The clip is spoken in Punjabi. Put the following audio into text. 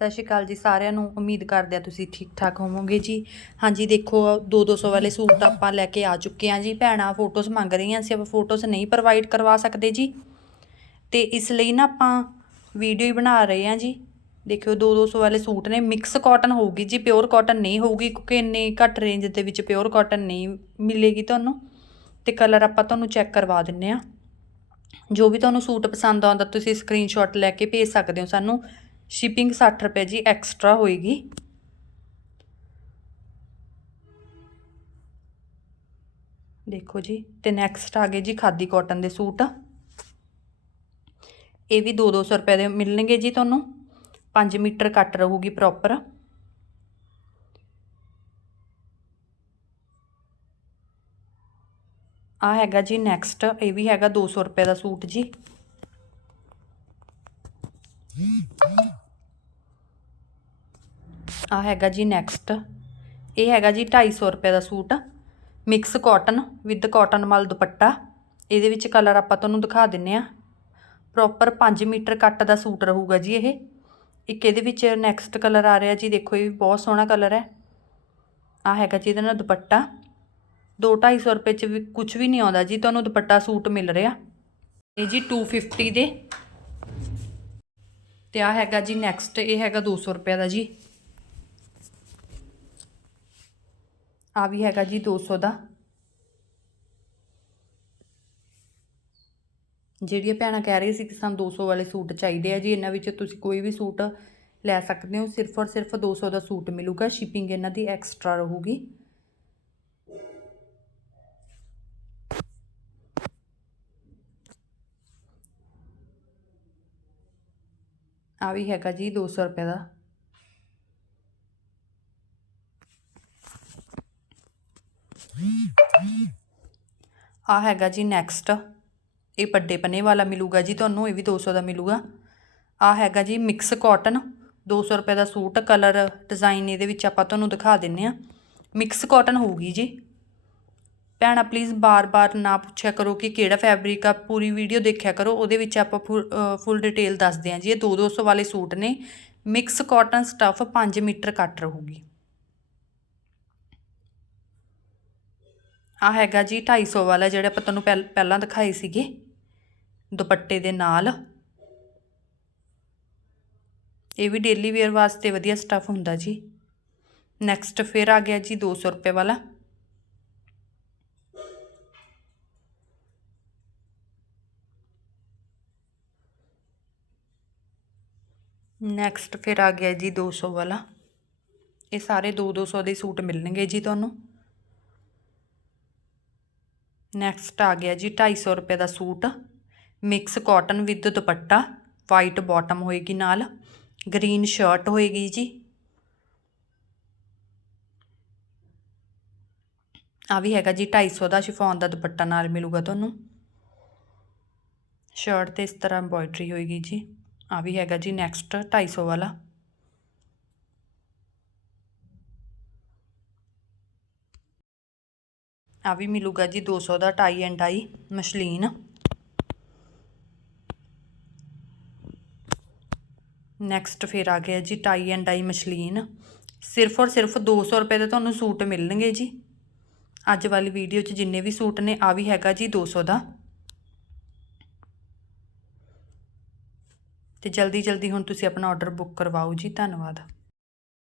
ਸਤਿ ਸ਼੍ਰੀ ਅਕਾਲ ਜੀ ਸਾਰਿਆਂ ਨੂੰ, ਉਮੀਦ ਕਰਦੇ ਆ ਤੁਸੀਂ ਠੀਕ ਠਾਕ ਹੋਵੋਗੇ ਜੀ। ਹਾਂਜੀ, ਦੇਖੋ 2-200 ਵਾਲੇ ਸੂਟ ਆਪਾਂ ਲੈ ਕੇ ਆ ਚੁੱਕੇ ਆ ਜੀ। ਭੈਣਾਂ ਫੋਟੋਜ਼ ਮੰਗ ਰਹੀਆਂ ਸੀ, ਆਪਾਂ ਫੋਟੋਜ਼ ਨਹੀਂ ਪ੍ਰੋਵਾਈਡ ਕਰਵਾ ਸਕਦੇ ਜੀ। ਤੇ ਇਸ ਲਈ ਨਾ ਆਪਾਂ ਵੀਡੀਓ ਹੀ ਬਣਾ ਰਹੇ ਆ ਜੀ। ਦੇਖਿਓ 2-200 ਵਾਲੇ ਸੂਟ ਨੇ ਮਿਕਸ ਕਾਟਨ ਹੋਊਗੀ ਜੀ ਪਿਓਰ ਕਾਟਨ ਨਹੀਂ ਹੋਊਗੀ, ਕਿਉਂਕਿ ਇੰਨੇ ਘੱਟ ਰੇਂਜ ਦੇ ਵਿੱਚ ਪਿਓਰ ਕਾਟਨ ਨਹੀਂ ਮਿਲੇਗੀ ਤੁਹਾਨੂੰ। ਤੇ ਕਲਰ ਆਪਾਂ ਤੁਹਾਨੂੰ ਚੈੱਕ ਕਰਵਾ ਦਿੰਨੇ ਆ ਜੋ ਵੀ ਤੁਹਾਨੂੰ ਸੂਟ ਪਸੰਦ ਆਉਂਦਾ, ਤੁਸੀਂ ਸਕਰੀਨਸ਼ਾਟ ਲੈ ਕੇ ਭੇਜ ਸਕਦੇ ਹੋ ਸਾਨੂੰ। ਸ਼ਿਪਿੰਗ 60 ਰੁਪਏ ਜੀ ਐਕਸਟਰਾ ਹੋਏਗੀ। ਦੇਖੋ ਜੀ ਤੇ ਨੈਕਸਟ ਆ ਗਏ ਜੀ ਖਾਦੀ ਕਾਟਨ ਦੇ ਸੂਟ। ਇਹ ਵੀ 2-200 ਰੁਪਏ ਦੇ ਮਿਲਣਗੇ ਜੀ ਤੁਹਾਨੂੰ। 5 ਮੀਟਰ ਕੱਟ ਰਹੂਗੀ ਪ੍ਰੋਪਰ ਆ ਹੈਗਾ ਜੀ ਨੈਕਸਟ ਇਹ ਵੀ ਹੈਗਾ 200 ਰੁਪਏ ਦਾ ਸੂਟ ਜੀ। ਆ ਹੈਗਾ ਜੀ ਨੈਕਸਟ ਇਹ ਹੈਗਾ ਜੀ 250 ਰੁਪਏ ਦਾ suit. Mix cotton with cotton ਮਲ ਦੁਪੱਟਾ। ਇਹਦੇ ਵਿੱਚ ਕਲਰ ਆਪਾਂ ਤੁਹਾਨੂੰ ਦਿਖਾ ਦਿੰਨੇ ਆ। ਪ੍ਰੋਪਰ 5 ਮੀਟਰ ਕੱਟ ਦਾ ਸੂਟ ਰਹੂਗਾ ਜੀ ਇਹ। ਇੱਕ ਇਹਦੇ ਵਿੱਚ ਨੈਕਸਟ ਕਲਰ ਆ ਰਿਹਾ ਜੀ, ਦੇਖੋ ਇਹ ਵੀ ਬਹੁਤ ਸੋਹਣਾ ਕਲਰ ਹੈ। ਆ ਹੈਗਾ ਜੀ ਇਹਦੇ ਨਾਲ ਦੁਪੱਟਾ। 2-250 ਰੁਪਏ ਚ ਵੀ ਕੁਝ ਵੀ ਨਹੀਂ ਆਉਂਦਾ ਜੀ, ਤੁਹਾਨੂੰ ਦੁਪੱਟਾ ਸੂਟ ਮਿਲ ਰਿਹਾ। ਇਹ ਜੀ 250 ਦੇ। ਤੇ ਆ ਹੈਗਾ ਜੀ ਨੈਕਸਟ ਇਹ ਹੈਗਾ 200 ਰੁਪਏ ਦਾ ਜੀ। ਆ ਵੀ ਹੈਗਾ ਜੀ 200 ਦਾ। ਜਿਹੜੀਆਂ ਭੈਣਾਂ ਕਹਿ ਰਹੀ ਸੀ ਕਿ ਸਾਨੂੰ 200 ਵਾਲੇ ਸੂਟ ਚਾਹੀਦੇ ਆ ਜੀ, ਇਹਨਾਂ ਵਿੱਚ ਤੁਸੀਂ ਕੋਈ ਵੀ ਸੂਟ ਲੈ ਸਕਦੇ ਹੋ, ਸਿਰਫ ਔਰ ਸਿਰਫ 200 ਦਾ ਸੂਟ ਮਿਲੂਗਾ ਸ਼ਿਪਿੰਗ ਇਹਨਾਂ ਦੀ ਐਕਸਟਰਾ ਰਹੂਗੀ। ਆ ਵੀ ਹੈਗਾ ਜੀ 200 ਰੁਪਏ ਦਾ। ਆ ਹੈਗਾ ਜੀ ਨੈਕਸਟ ਇਹ ਵੱਡੇ ਪਨੇ ਵਾਲਾ ਮਿਲੂਗਾ ਜੀ, ਤੁਹਾਨੂੰ ਇਹ ਵੀ 200 ਦਾ ਮਿਲੂਗਾ। ਆ ਹੈਗਾ ਜੀ ਮਿਕਸ ਕਾਟਨ 200 ਰੁਪਏ ਦਾ ਸੂਟ ਕਲਰ ਡਿਜ਼ਾਈਨ ਇਹਦੇ ਵਿੱਚ ਆਪਾਂ ਤੁਹਾਨੂੰ ਦਿਖਾ ਦਿੰਨੇ ਆ। ਮਿਕਸ ਕਾਟਨ ਹੋਊਗੀ ਜੀ। ਭੈਣਾ ਪਲੀਜ਼ ਬਾਰ-ਬਾਰ ਨਾ ਪੁੱਛਿਆ ਕਰੋ ਕਿ ਕਿਹੜਾ ਫੈਬਰਿਕ ਆ, ਪੂਰੀ ਵੀਡੀਓ ਦੇਖਿਆ ਕਰੋ, ਉਹਦੇ ਵਿੱਚ ਆਪਾਂ ਫੁੱਲ ਡਿਟੇਲ ਦੱਸਦੇ ਆ ਜੀ। ਇਹ 2-200 ਵਾਲੇ ਸੂਟ ਨੇ। ਮਿਕਸ ਕਾਟਨ ਸਟੱਫ 5 ਮੀਟਰ ਕੱਟ ਰਹੂਗੀ। ਆ ਹੈਗਾ ਜੀ 250 ਵਾਲਾ ਜਿਹੜਾ ਆਪਾਂ ਤੁਹਾਨੂੰ ਪਹਿਲਾਂ ਦਿਖਾਏ ਸੀਗੇ। ਦੁਪੱਟੇ ਦੇ ਨਾਲ। ਇਹ ਵੀ ਡੇਲੀ ਵੇਅਰ ਵਾਸਤੇ ਵਧੀਆ ਸਟਫ ਹੁੰਦਾ ਜੀ। ਨੈਕਸਟ ਫਿਰ ਆ ਗਿਆ ਜੀ 200 ਰੁਪਏ ਵਾਲਾ। ਨੈਕਸਟ ਫਿਰ ਆ ਗਿਆ ਜੀ 200 ਵਾਲਾ। ਇਹ ਸਾਰੇ 2-200 ਦੇ ਸੂਟ ਮਿਲਣਗੇ ਜੀ ਤੁਹਾਨੂੰ। ਨੈਕਸਟ ਆ ਗਿਆ ਜੀ 250 ਰੁਪਏ ਦਾ suit. Mix cotton with dupatta white bottom ਹੋਏਗੀ ਨਾਲ। ਗ੍ਰੀਨ ਸ਼ਰਟ ਹੋਏਗੀ ਜੀ। ਆ ਵੀ ਹੈਗਾ ਜੀ 250 ਦਾ ਸ਼ਿਫੋਨ ਦਾ ਦੁਪੱਟਾ ਨਾਲ ਮਿਲੂਗਾ ਤੁਹਾਨੂੰ। ਸ਼ਰਟ ਤੇ ਇਸ ਤਰ੍ਹਾਂ ਐਮਬੋਇਡਰੀ ਹੋਏਗੀ ਜੀ। ਆ ਵੀ ਹੈਗਾ ਜੀ ਨੈਕਸਟ 250 ਵਾਲਾ। ਆ ਵੀ ਮਿਲੂਗਾ ਜੀ 200 ਦਾ tie and dye muslin. Next ਫਿਰ ਆ ਗਿਆ ਜੀ ਟਾਈ ਐਂਡ ਡਾਈ ਮਸ਼ਲੀਨ। ਸਿਰਫ ਔਰ ਸਿਰਫ 200 ਰੁਪਏ ਦੇ ਤੁਹਾਨੂੰ ਸੂਟ ਮਿਲਣਗੇ ਜੀ। ਅੱਜ ਵਾਲੀ ਵੀਡੀਓ 'ਚ ਜਿੰਨੇ ਵੀ ਸੂਟ ਨੇ, ਆ ਵੀ ਹੈਗਾ ਜੀ 200 ਦਾ। ਤੇ ਜਲਦੀ ਜਲਦੀ ਹੁਣ ਤੁਸੀਂ ਆਪਣਾ ਆਰਡਰ ਬੁੱਕ ਕਰਵਾਓ ਜੀ, ਧੰਨਵਾਦ।